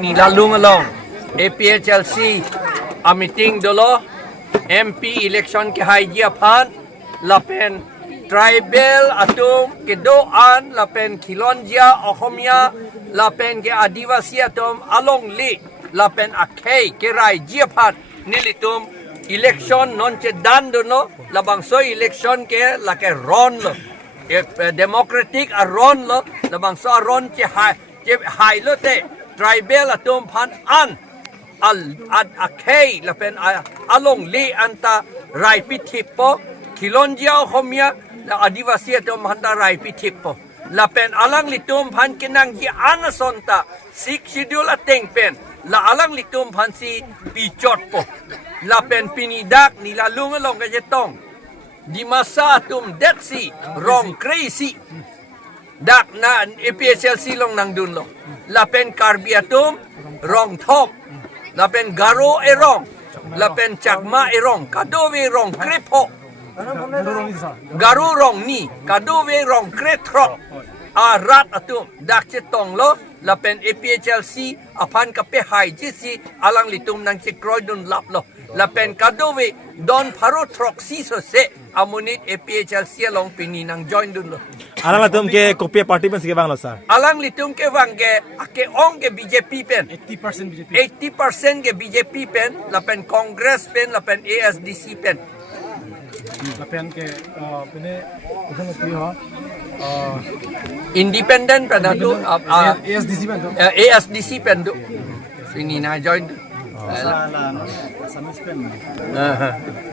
Ni lalu ngalong APHLC a meeting dolo MP election ke haji aphan lapen tribal atum ke doan lapen khilonjia Ohomia lapen ke adivasi atum along li lapen akhei ke rai jiaphat nilitum election non che dan dono labang so election ke la ke ron lo democratic a ron lo labang so ron che hai lo te tribal atum phan an al akhei lapen along li anta rai pithipo khilonjia Ohomia la adivasi atum hanta rai pithipo lapen alang litum phan kinang ji anasonta sik schedule ateng pen la alang litum phan si pichot po lapen pinidak ni lalung along ka jetong di masa atum deksi rong crazy dak na APHLC long nang dun lo lapen karbiatum rong thom lapen garo erong lapen chakma erong kadove rong krepo garu rong ni kadove rong kretrok arat atum dak chetong lo lapen APHLC apan kape hai jisi alang litum nang chikroy dun lap lo lapen kadove don pharo trok si so se amunit APHLC long pini nang join dun lo alang latum ke kopia party pen sige bang lo sir alang litum ke wangge ake ong ke BJP pen 80% ke BJP pen lapen Congress pen lapen ASDC pen lapen ke pene udang pi ho independent pen atu ASDC ban ASDC pen tu sini na join